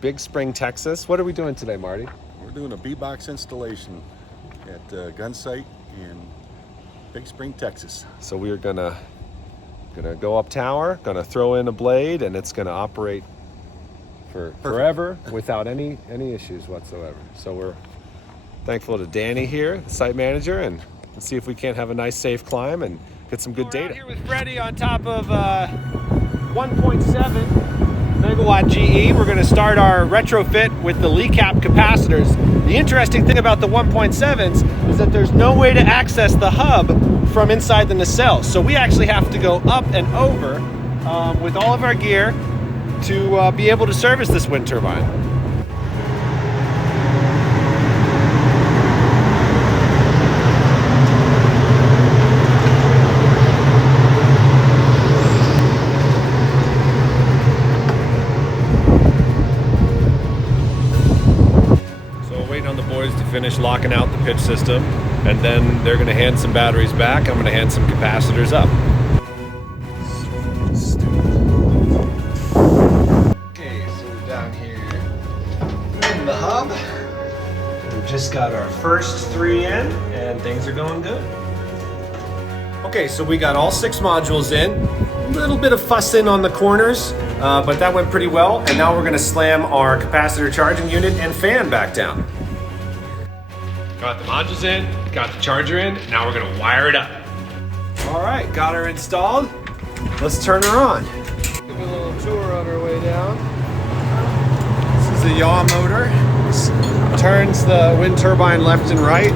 Big Spring, Texas. What are we doing today, Marty? We're doing a B-box installation at d1Gunsight in Big Spring, Texas. So we are gonna go up tower, gonna throw in a blade, and it's gonna operate for forever without any issues whatsoever. So we're thankful to Danny here, the site manager, and let's see if we can't have a nice safe climb and get some good data. Out here with Freddie on top of 1.7 megawatt GE. We're going to start our retrofit with the leak cap capacitors. The interesting thing about the 1.7s is that there's no way to access the hub from inside the nacelle. So we actually have to go up and over with all of our gear to be able to service this wind turbine. To finish locking out the pitch system, and then they're going to hand some batteries back. I'm going to hand some capacitors up. Okay, so we're down here in the hub. We've just got our first 3 in, and things are going good. Okay, so we got all 6 modules in. A little bit of fussing on the corners, but that went pretty well. And now we're going to slam our capacitor charging unit and fan back down. Got the modules in, got the charger in, now we're gonna wire it up. All right, got her installed. Let's turn her on. Give a little tour on our way down. This is the yaw motor. This turns the wind turbine left and right.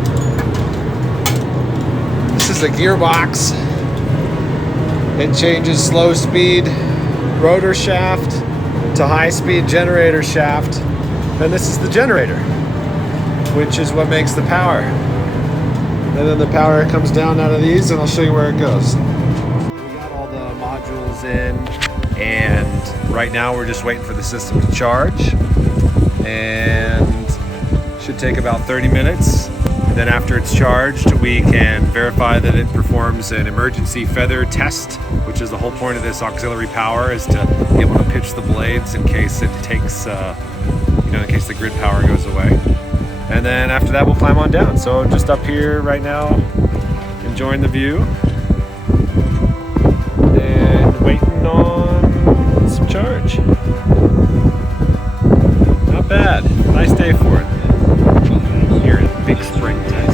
This is a gearbox. It changes slow speed rotor shaft to high speed generator shaft. And this is the generator, which is what makes the power. And then the power comes down out of these, and I'll show you where it goes. We got all the modules in, and right now we're just waiting for the system to charge. And should take about 30 minutes. And then after it's charged, we can verify that it performs an emergency feather test, which is the whole point of this auxiliary power, is to be able to pitch the blades in case it takes, in case the grid power goes away. And then after that, we'll climb on down. So just up here right now, enjoying the view and waiting on some charge. Not bad. Nice day for it here in Big Spring, Texas.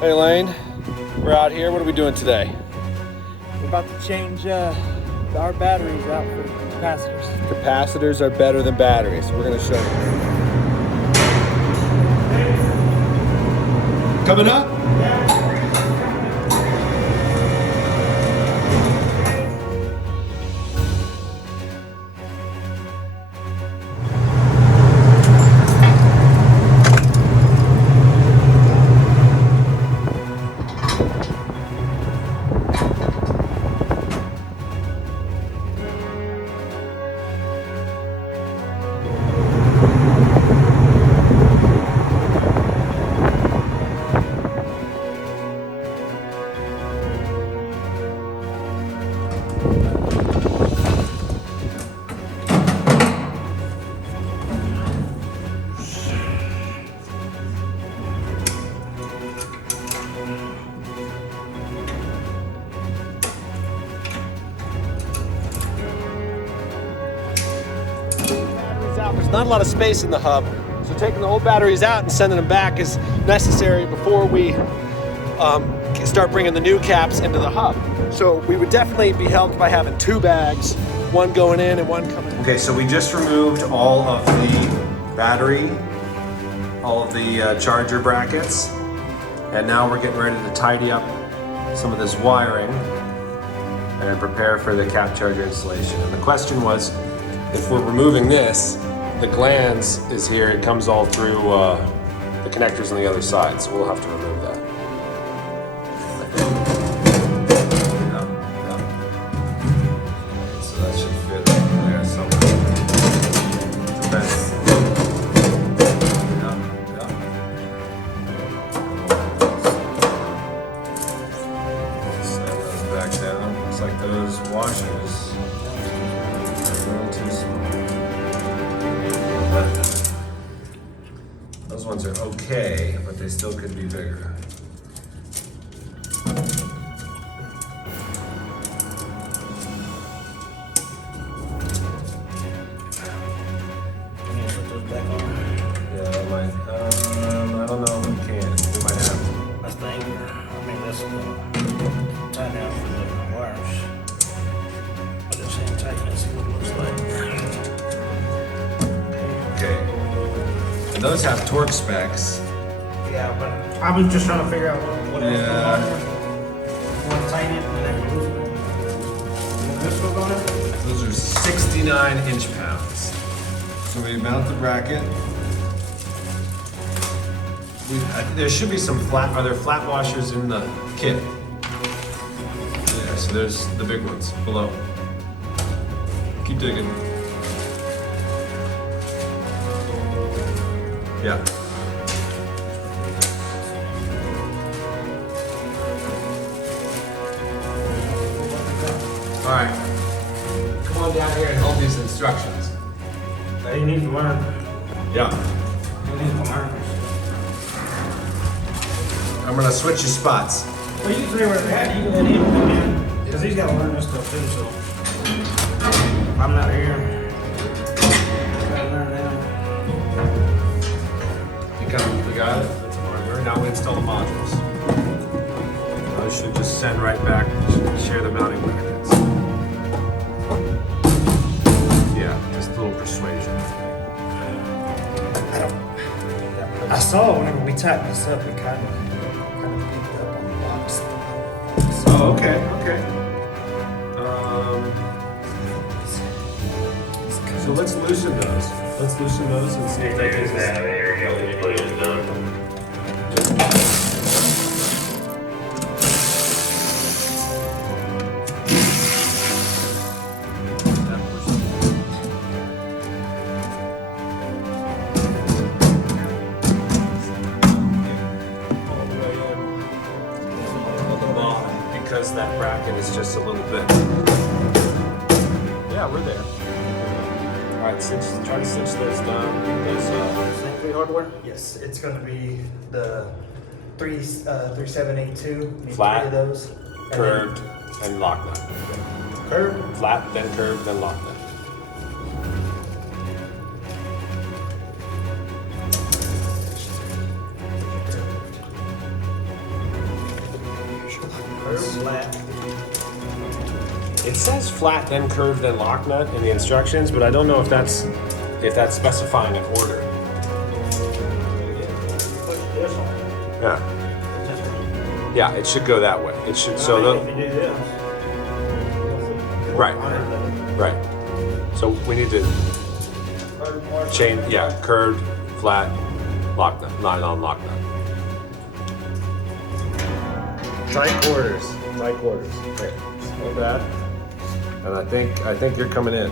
Hey Lane, we're out here. What are we doing today? We're about to change our batteries out for capacitors. Capacitors are better than batteries. We're going to show you. Coming up? There's not a lot of space in the hub, so taking the old batteries out and sending them back is necessary before we start bringing the new caps into the hub. So we would definitely be helped by having 2 bags, one going in and one coming in. Okay, so we just removed all of the battery, all of the charger brackets, and now we're getting ready to tidy up some of this wiring and prepare for the cap charger installation. And the question was, if we're removing this, the glands is here, it comes all through the connectors on the other side, so we'll have to remove that. back down. Looks like those washers are a little too small. Those ones are okay, but they still could be bigger. Yeah, I might. I don't know if we can. We might have to. I think, this will tie down for the wires. But it's in tightness, what it looks like. Okay. And those have torque specs. Yeah, but I was just trying to figure out what else. Yeah. Want to tighten it and then lose it. This one on it? Those are 69 inch-pounds. So we mount the bracket. There should be some flat. Are there flat washers in the kit? Yeah. So there's the big ones below. Keep digging. Yeah. All right. Come on down here and hold these instructions. You need to learn. Yeah. You need to learn. I'm gonna switch your spots. Well, you can say where they're at, you can let him come in. Because he's got to learn this stuff too, so. I'm not here. Gotta learn them. Become the guy that's a hardware. Now we install the modules. I should just send right back, share the mounting brackets. Yeah, just a little persuasion. I saw whenever we tightened this up, we kind of picked up on the box. Oh, okay, okay. So let's loosen those. Let's loosen those and see if they can. Because that bracket is just a little bit. Yeah, we're there. All right, try to cinch those down. Those Century hardware? Yes, it's going to be the 3782. Need Flat, 3 of those. curved, and lock nut. Curved? Flat, then curved, then lock nut. Flat. It says flat, then curved, then lock nut in the instructions, but I don't know if that's specifying an order. This one. Yeah. This one. Yeah, it should go that way. It should. If So you do this. right, right. So we need to chain. Yeah, curved, flat, lock nut, nylon lock nut. Tight quarters. Tight quarters. Okay. Not bad. And I think you're coming in.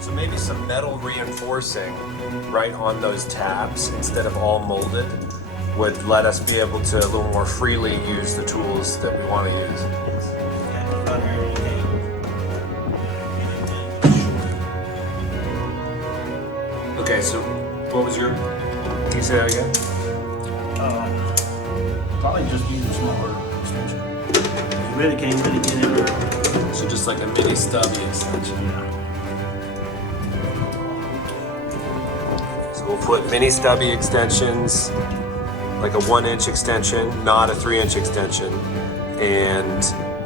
So maybe some metal reinforcing right on those tabs instead of all molded would let us be able to a little more freely use the tools that we want to use. Okay, so what was your, can you say that again? Probably just use a smaller extension. You really can't really get in there. So just like a mini stubby extension. So we'll put mini stubby extensions, like a 1-inch extension, not a 3-inch extension, and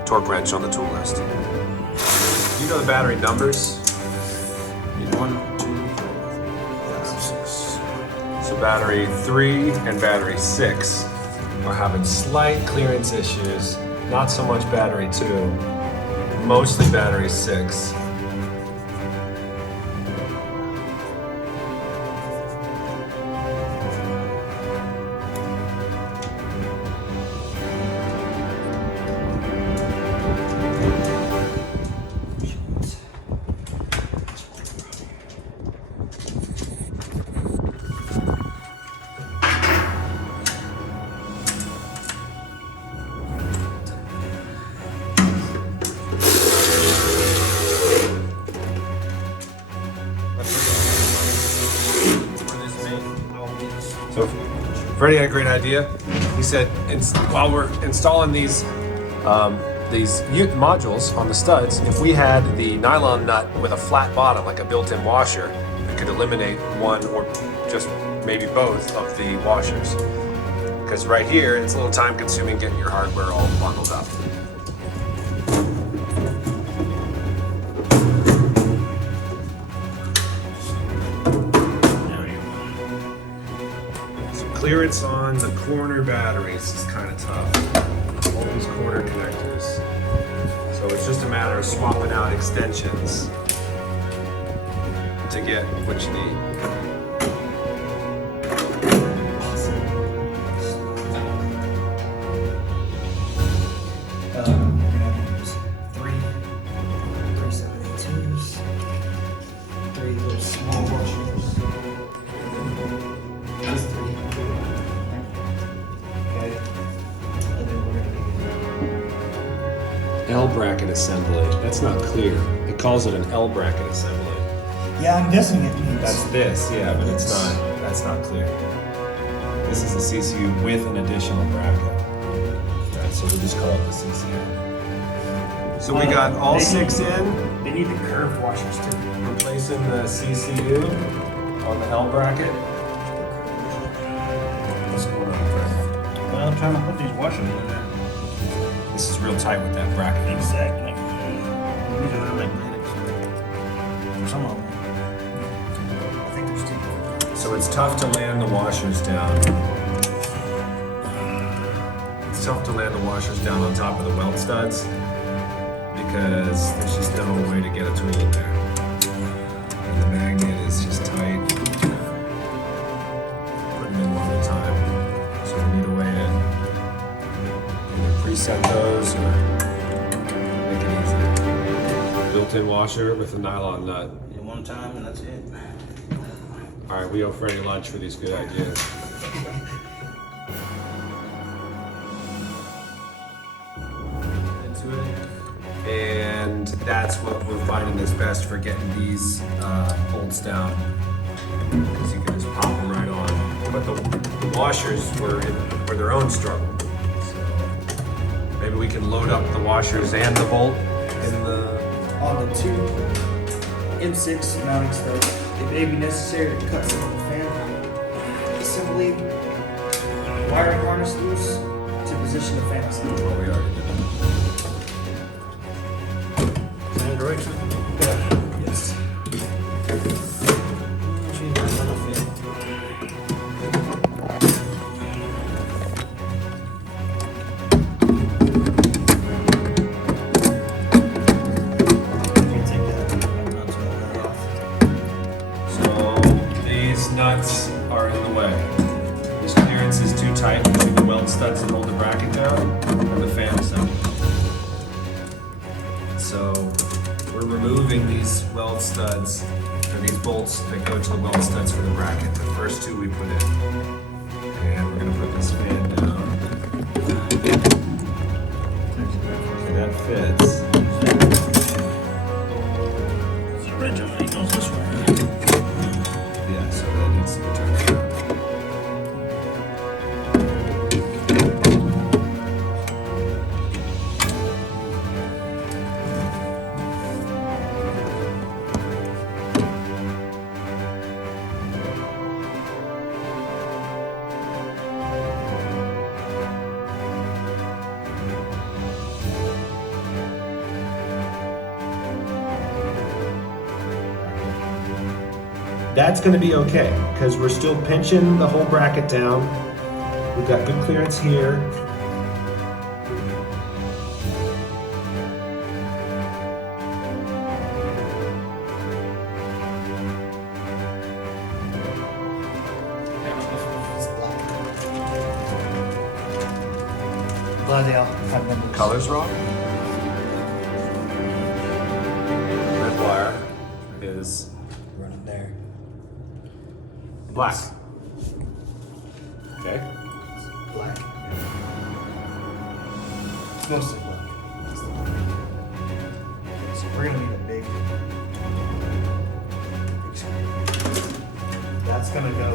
torque wrench on the tool list. Do you know the battery numbers? 1, 2, 3, 4, 5, 6. So battery 3 and battery 6 are having slight clearance issues. Not so much battery 2, mostly battery 6. So Freddie had a great idea. He said, while we're installing these modules on the studs, if we had the nylon nut with a flat bottom, like a built-in washer, we could eliminate one or just maybe both of the washers. Because right here, it's a little time-consuming getting your hardware all bundled up. Clearance on the corner batteries is kind of tough. All these corner connectors. So it's just a matter of swapping out extensions to get what you need. We're gonna use three 782s, three little small washers. Those three. Okay. And then we're gonna L bracket assembly. That's not clear. It calls it an L bracket assembly. Yeah, I'm guessing it means. That's this, yeah, but it's not. That's not clear. This is the CCU with an additional bracket. Right, so we'll just call it the CCU. So we got all 6 in. They need the curved washers too. Replacing the CCU on the L bracket. What's going on, Fred? Well, I'm trying to put these washers in there. This is real tight with that bracket. Exactly. These are magnetics. For some of them. I think there's 2. So it's tough to land the washers down. It's tough to land the washers down on top of the weld studs because there's just no way to get a tool in there. And the magnet is just tight. Putting in one at a time. So we need a way to either preset those or make it easier. Built-in washer with a nylon nut. One time and that's it. All right, we owe Freddie lunch for these good ideas. Into it. And that's what we're finding is best for getting these bolts down. Because you can just pop them right on. But the washers were their own struggle. So maybe we can load up the washers and the bolt in the... On the 2 M6 mounting studs, it may be necessary to cut some of the fan assembly wiring harness loose to position the fan assembly. Oh, we already did that. Same direction? Yes. Nuts are in the way. This clearance is too tight between the weld studs that hold the bracket down and the fan assembly. So we're removing these weld studs, or these bolts that go to the weld studs for the bracket. The first 2 we put in. And we're going to put this fan down. Okay, that fits. Originally goes this way. Yeah, so that needs to be turned around. That's going to be okay because we're still pinching the whole bracket down. We've got good clearance here. Glad they all have members. Color's wrong. Red wire is Running there. black. Okay. Black. It's mostly black. So we're gonna need a big screw. That's gonna go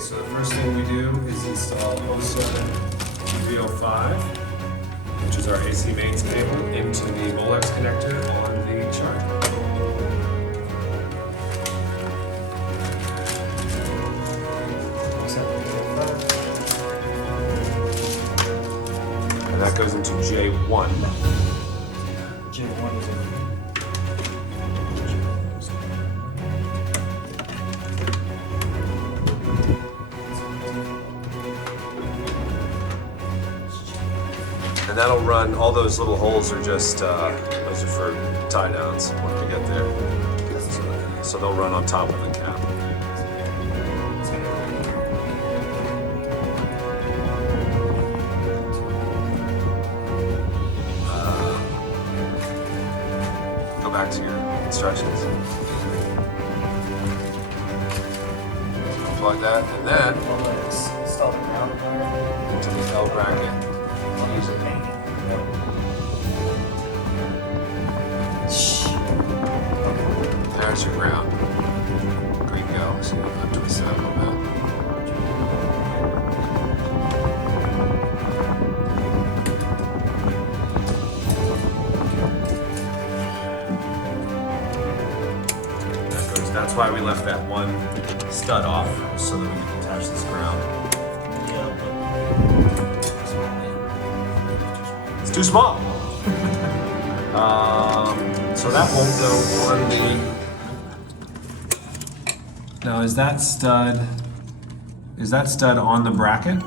so the first thing we do is install 07305, which is our AC mains cable, into the Molex connector on the chart. And that goes into J1. J1 is in. And that'll run, all those little holes are just, those are for tie downs when we get there. So they'll run on top of the cap. Go back to your instructions. Plug that, and then Install the ground wire. into the L bracket. Use a paint. There's your ground. Green go. So you have to twist that a little bit. That's why we left that one stud off, so that we can attach this ground. It's too small. So that won't go on the. Now, is that stud on the bracket?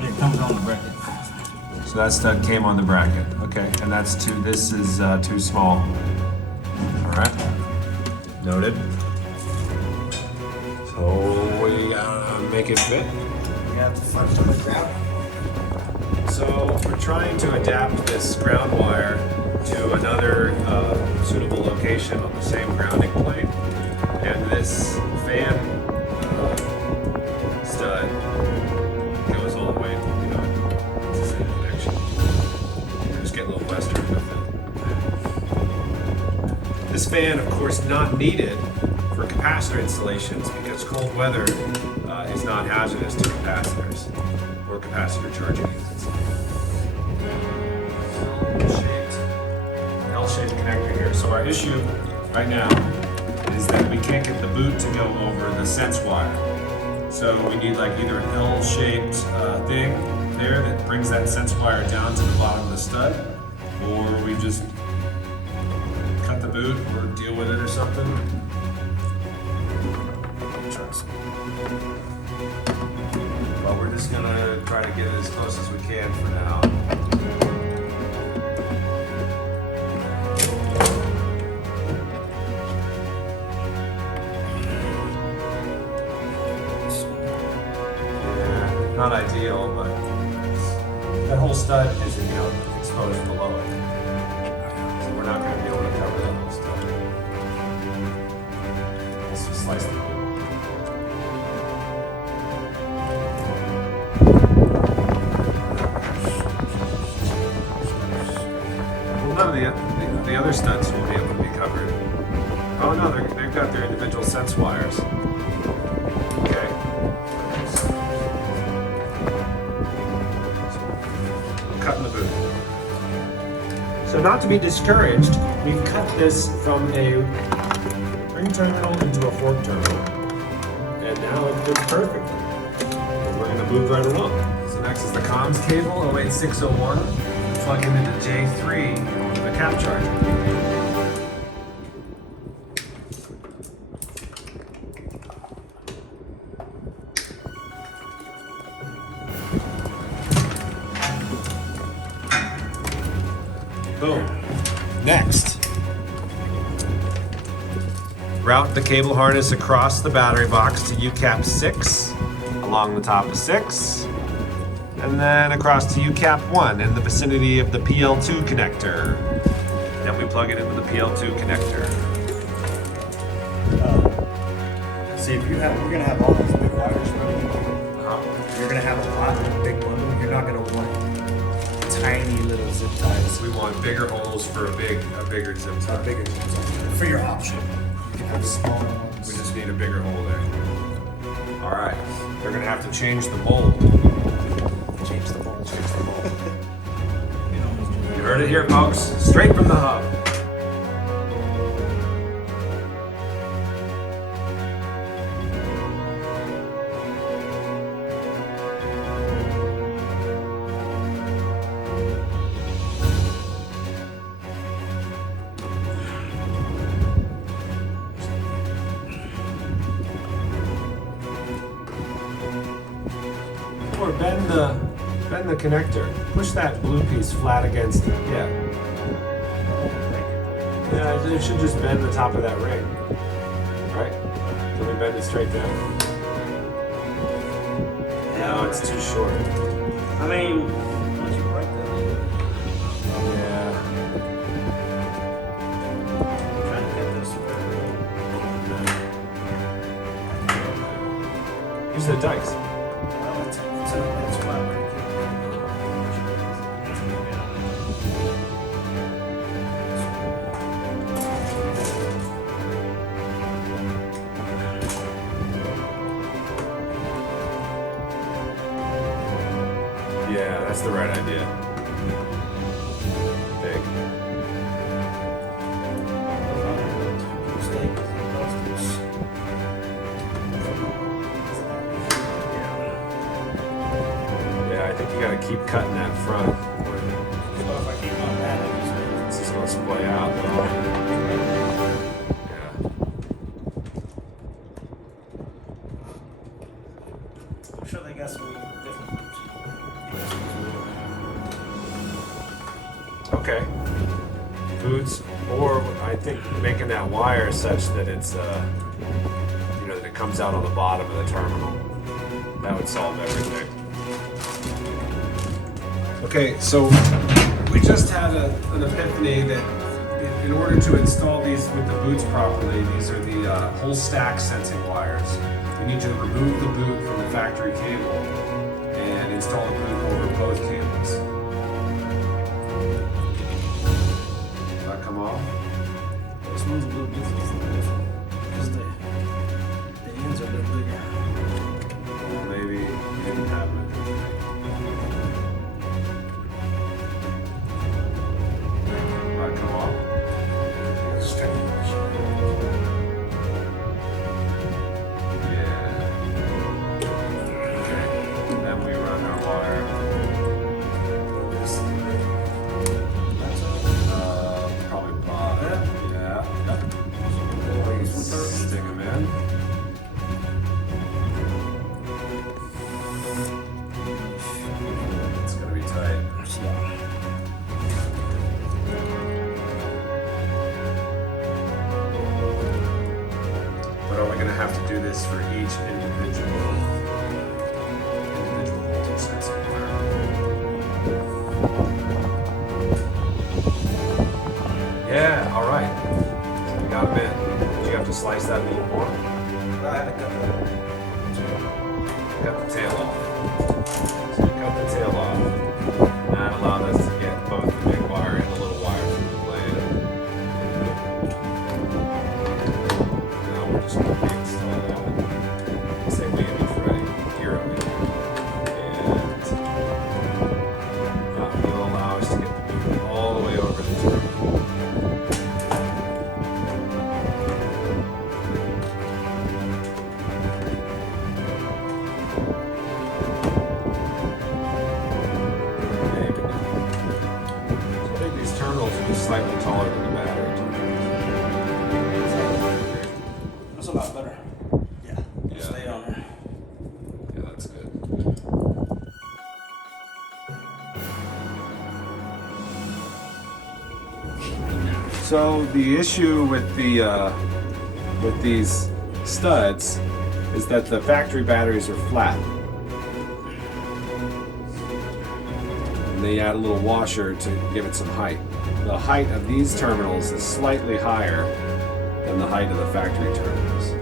It comes on the bracket. So that stud came on the bracket. Okay, and that's too. This is too small. All right. Noted. So we gotta make it fit. We have to first on the ground. So we're trying to adapt this ground wire to another suitable location on the same grounding plane, and this fan stud goes all the way, it's the same connection. Just get a little western with it. This fan, of course, not needed for capacitor installations because cold weather is not hazardous to capacitors or capacitor charging units. L-shaped connector here. So our issue right now is that we can't get the boot to go over the sense wire. So we need like either an L-shaped thing there that brings that sense wire down to the bottom of the stud, or we just cut the boot or deal with it or something. Well, we're just gonna try to get it as close as we can for now. Not ideal, but that whole stud is, exposed below it. So we're not going to be able to cover that whole stud. Let's just slice it. Well, none of the other studs will be able to be covered. Oh no, they've got their individual sense wires. Okay. Cutting the boot. So not to be discouraged, we've cut this from a ring terminal into a fork terminal. And now it fits perfectly. And we're gonna move right along. So next is the comms cable, 08601. Plug it into J3, the cap charger. Boom. Next, route the cable harness across the battery box to UCAP 6 along the top of 6, and then across to UCAP 1 in the vicinity of the PL2 connector. Then we plug it into the PL2 connector. See, if you're gonna have all these big wires running, you're gonna have a lot of big bundle. You're not gonna want tiny little zip ties. We want bigger holes for a bigger zip tie. Bigger zip ties. For your option, you can have smaller ones. We just need a bigger hole there. All right, they're gonna have to change the mold. Change the mold. Change the mold. You heard it here, folks. Straight from the hub. Or bend the connector. Push that blue piece flat against it. Yeah. Yeah, it should just bend the top of that ring. Right? Can we bend it straight down? No, it's too short. I mean, once you break that thing, Yeah. I'm trying to get this. Use the dikes. Well, it's flat right Yeah, that's the right idea. I think. Yeah, I think you gotta keep cutting that front. So if I keep on that, I This is gonna splay out though. Yeah. I'm sure they got some different groups. Okay. Boots, or I think making that wire such that it's, that it comes out on the bottom of the terminal. That would solve everything. Okay, so we just had an epiphany that in order to install these with the boots properly, these are the whole stack sensing wires. We need to remove the boot from the factory cable and install the boot over both cables. That come off? This one's a little different from this one because the ends are a little bigger. Well, maybe you didn't have it. That come off? Yeah. Okay. Then we run our wire. This, probably bottom. Yeah. Stick them in. It's gonna be tight. But are we gonna have to do this for each individual voltage sensing wire? Yeah, all right. We got them in. Did you have to slice that a little more? I had to cut Cut the tail off. So we cut the tail off. And that allowed us to get both the big wire and the little wire through the blade. Now we're just going to reinstall that. Same way it's ready. Here up here. And that will allow us to get the boot all the way over the terminal. Maybe. So I think these terminals are just slightly taller than the battery. That's a lot better. Yeah. Yeah. Stay on there. Yeah, that's good. So the issue with these studs is that the factory batteries are flat. And they add a little washer to give it some height. The height of these terminals is slightly higher than the height of the factory terminals.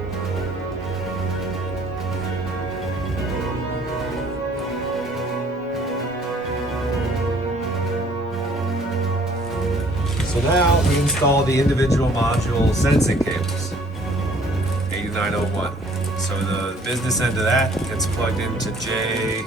So now we install the individual module sensing cables. A to D901. So the business end of that gets plugged into J4.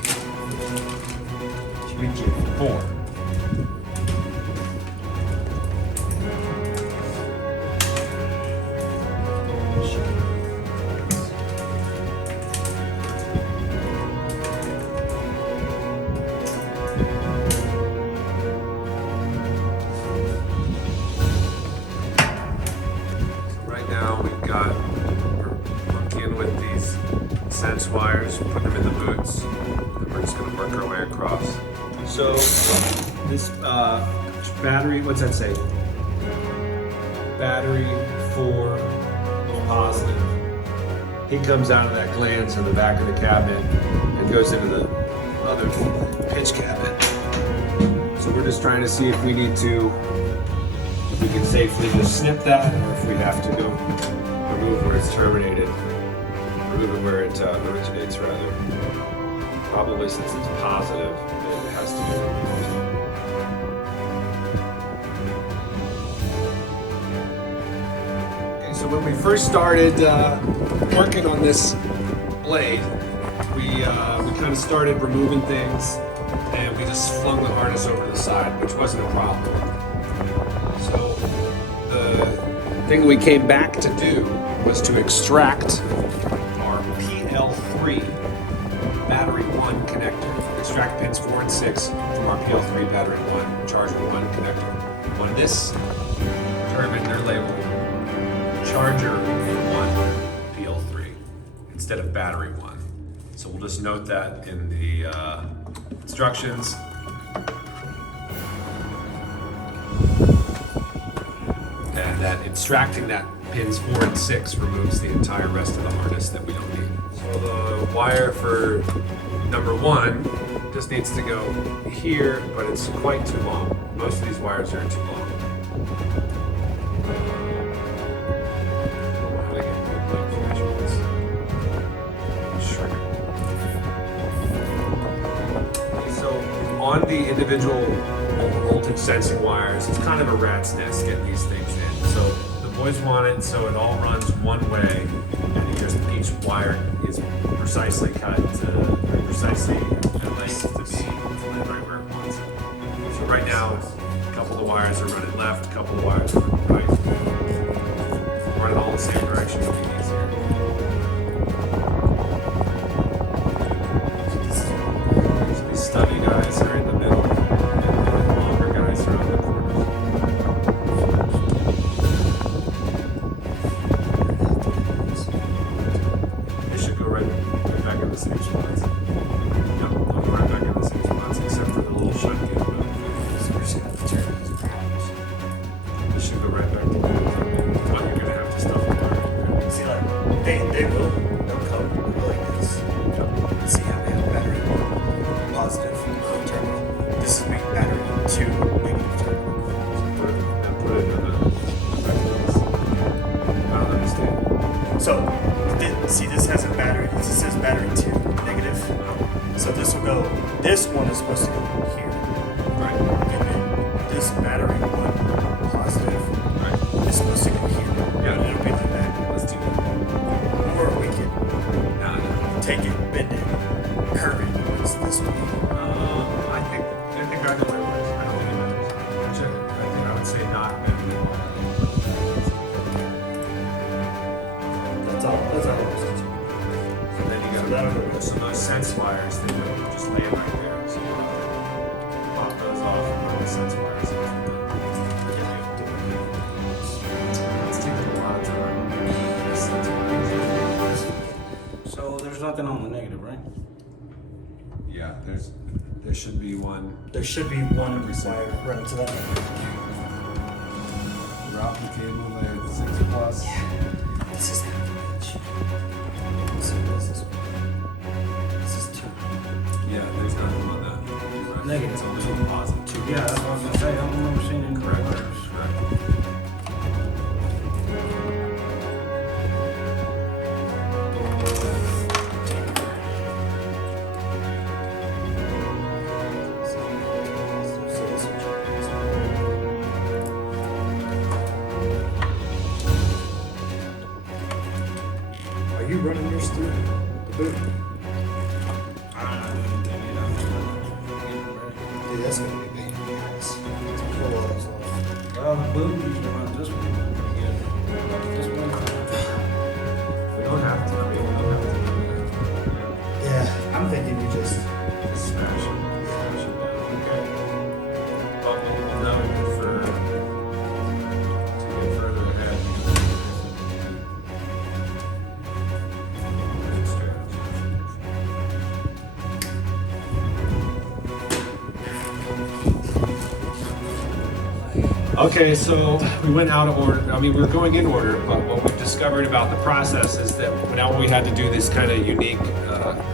Right now we're monkeying with these sense wires, putting them in the boots, and we're just gonna work our way across. So this battery, what's that say? Battery 4 positive. He comes out of that glance in the back of the cabinet and goes into the other pitch cabinet. So we're just trying to see if we need to, if we can safely just snip that, or if we have to go remove where it's terminated, remove it where it originates rather. Probably since it's positive, it has to be removed. Okay, so when we first started working on this blade, we kind of started removing things, and we just flung the harness over to the side, which wasn't a problem. So the thing we came back to do was to extract our PL3 battery 1 connector. Extract pins 4 and 6 from our PL3 battery 1 charger 1 connector. On this turbine, they're labeled charger 1 PL3 instead of battery 1. So we'll just note that in the instructions. And that extracting that pins 4 and 6 removes the entire rest of the harness that we don't need. So the wire for number 1 just needs to go here, but it's quite too long. Most of these wires are too long. So on the individual voltage sensing wires, it's kind of a rat's nest getting these things in. So the boys want it so it all runs one way, and just each wire is precisely cut to precisely length to be right where it wants. So right now, a couple of the wires are running left, a couple of wires are running right. Running all the same direction would be easier. So these stubby guys are in the middle, and the longer guys are on the corners. They should go right back in the same spots. Yep, they'll go right back in the same spots, except for the little shut gate. They should go right back to that. But you're gonna have to stuff them there. See, like, they will. They'll come like this. See how they have battery 1 positive terminal. This is making battery 2 negative terminal. Put it in the back place. I don't understand. So, see, this has a battery. This says battery 2 negative. So this will go. This one is supposed to go here, Right. and then this battery 1 positive Right. is supposed to go here. Yeah. And it'll be like that. Let's do that. Or we can Nah, take it, bend it, curve it. It's this way. I think I know what it was. I don't think it matters. I think I would say not. That's all. That's all. And then you got so those sense wires, they would just lay right there. So pop those off and run the sense wires into the. It's taking a lot of time. These sense wires. So there's nothing on the negative, right? Yeah, there should be one. There should be one wire running to that. Route the cable layer 6 plus. This is that much. So this is 2. Yeah, there's nothing on that. Right. Negative. It's only on positive 2. Yeah, that's what I was gonna say. I don't remember seeing any Correct. wires. Correct. running yours through the boot? Dude, that's gonna be a pain in the ass. It's full of those off. Well, the boot usually runs this one. This one. We don't have to. I mean, we don't have to. Yeah, I'm thinking we just. Smash it. Smash it down. Okay. Well, we'll know for to get further ahead. Okay, so we went out of order. I mean, we were going in order, but what we've discovered about the process is that now we had to do this kind of unique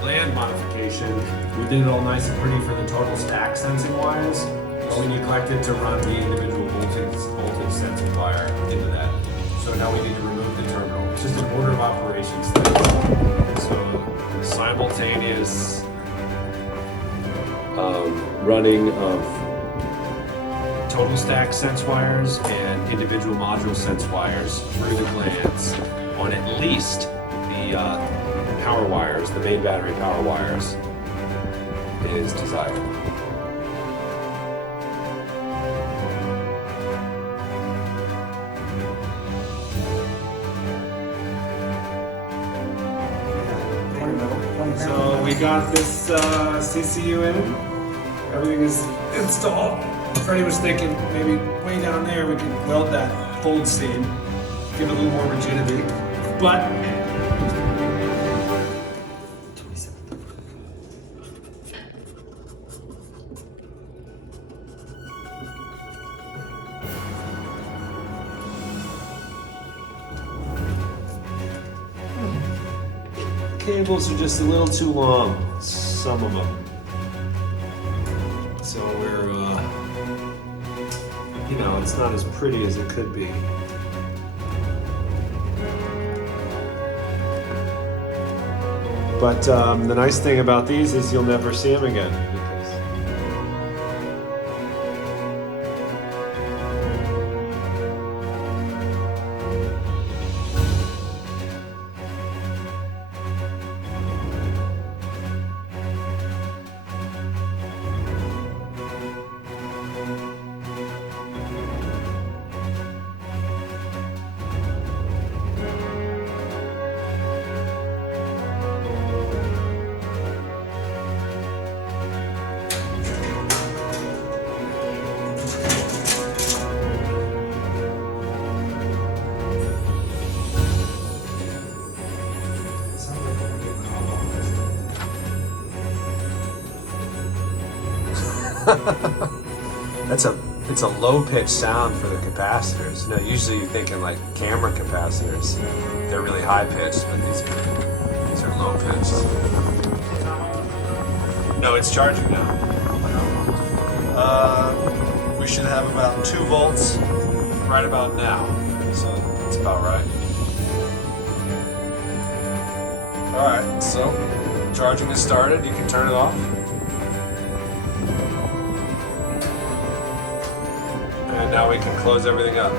land modification. We did it all nice and pretty for the total stack sensing wires, but we neglected to run the individual voltage sensing wire into that. So now we need to remove the terminal. It's just an order of operations thing. So simultaneous running of total stack sense wires and individual module sense wires through the glands on at least the power wires, the main battery power wires, is desired. So we got this CCU in. Everything is installed. Freddie was thinking maybe way down there we could weld that fold seam, give it a little more rigidity. But cables are just a little too long, some of them. So we're, you know, it's not as pretty as it could be. But the nice thing about these is you'll never see them again. It's a low pitch sound for the capacitors. You know, usually you're thinking like camera capacitors. They're really high pitched, but these are low pitched. No, it's charging now. We should have about 2 volts right about now. So that's about right. Alright, so charging is started. You can turn it off. And now we can close everything up.